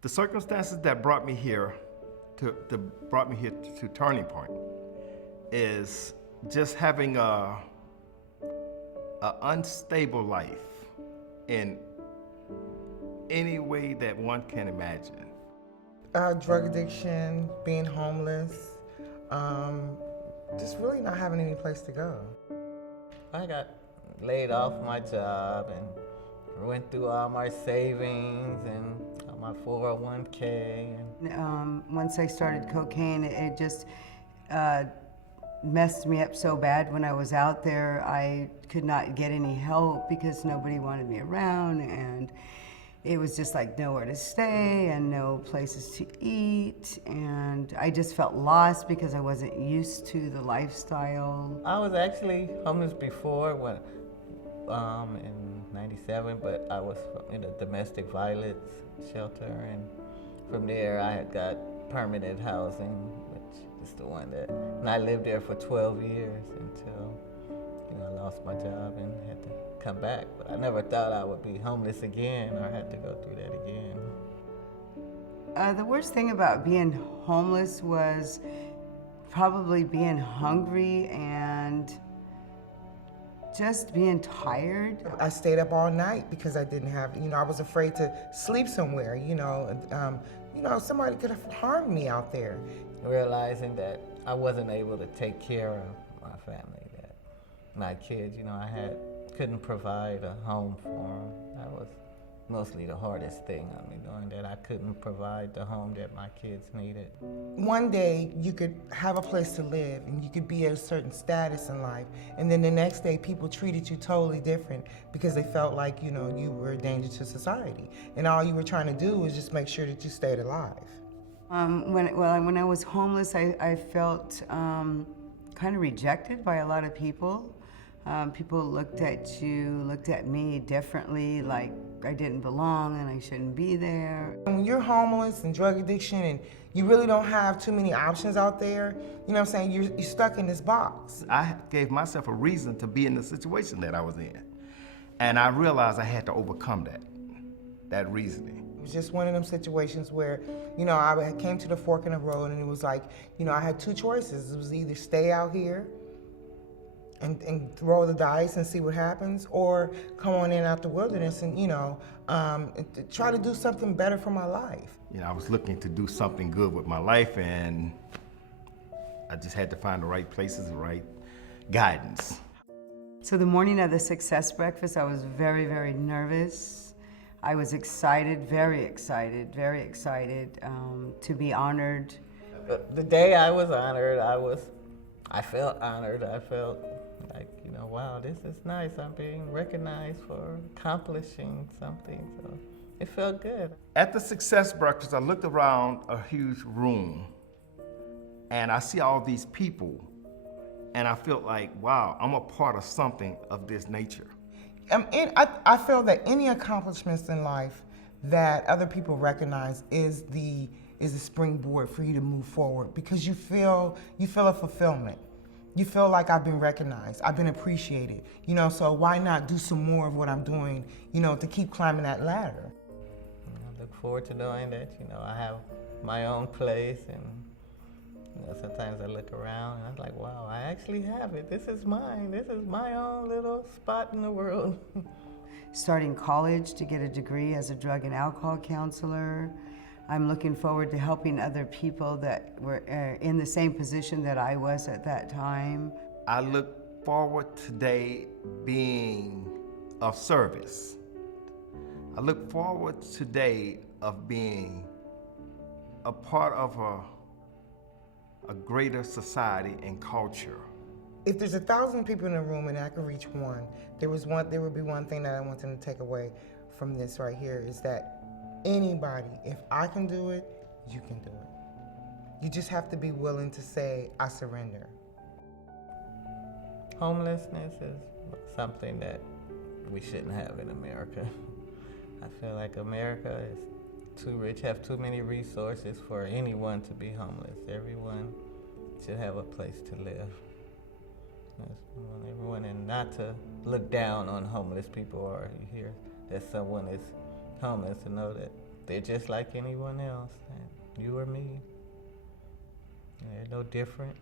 The circumstances that brought me here to Turning Point is just having a unstable life in any way that one can imagine. Drug addiction, being homeless, just really not having any place to go. I got laid off my job and went through all my savings and my 401k. Once I started cocaine, it just messed me up so bad. When I was out there, I could not get any help because nobody wanted me around, and it was just like nowhere to stay and no places to eat, and I just felt lost because I wasn't used to the lifestyle. I was actually homeless before in '97, but I was in a domestic violence shelter, and from there I had got permanent housing, which is the one and I lived there for 12 years until I lost my job and had to come back. But I never thought I would be homeless again or had to go through that again. The worst thing about being homeless was probably being hungry and just being tired. I stayed up all night because I didn't have, I was afraid to sleep somewhere, somebody could have harmed me out there. Realizing that I wasn't able to take care of my family, that my kids, couldn't provide a home for them. That was mostly the hardest thing on me, knowing that I couldn't provide the home that my kids needed. One day you could have a place to live and you could be at a certain status in life, and then the next day people treated you totally different because they felt like, you were a danger to society. And all you were trying to do was just make sure that you stayed alive. When I was homeless, I felt kind of rejected by a lot of people. People looked at me differently, like I didn't belong and I shouldn't be there. When you're homeless and drug addiction and you really don't have too many options out there, you're stuck in this box. I gave myself a reason to be in the situation that I was in. And I realized I had to overcome that reasoning. It was just one of them situations where, I came to the fork in the road and it was like, I had two choices. It was either stay out here and throw the dice and see what happens, or come on in out the wilderness and, try to do something better for my life. I was looking to do something good with my life, and I just had to find the right places, the right guidance. So the morning of the success breakfast, I was very, very nervous. I was excited, very excited to be honored. The day I was honored, I felt honored. I felt like, wow, this is nice. I'm being recognized for accomplishing something. So it felt good. At the success breakfast, I looked around a huge room and I see all these people and I felt like, wow, I'm a part of something of this nature. I feel that any accomplishments in life that other people recognize is the springboard for you to move forward, because you feel a fulfillment. You feel like I've been recognized, I've been appreciated, so why not do some more of what I'm doing, to keep climbing that ladder. I look forward to knowing that, I have my own place, and sometimes I look around and I'm like, wow, I actually have it. This is mine. This is my own little spot in the world. Starting college to get a degree as a drug and alcohol counselor. I'm looking forward to helping other people that were in the same position that I was at that time. I look forward today being of service. I look forward today of being a part of a greater society and culture. If there's 1,000 people in a room and I could reach one, there would be one thing that I want them to take away from this right here, is that anybody, if I can do it, you can do it. You just have to be willing to say, I surrender. Homelessness is something that we shouldn't have in America. I feel like America is too rich, have too many resources for anyone to be homeless. Everyone should have a place to live. Everyone, and not to look down on homeless people, or you hear that someone is homeless, to know that they're just like anyone else. You or me. They're no different.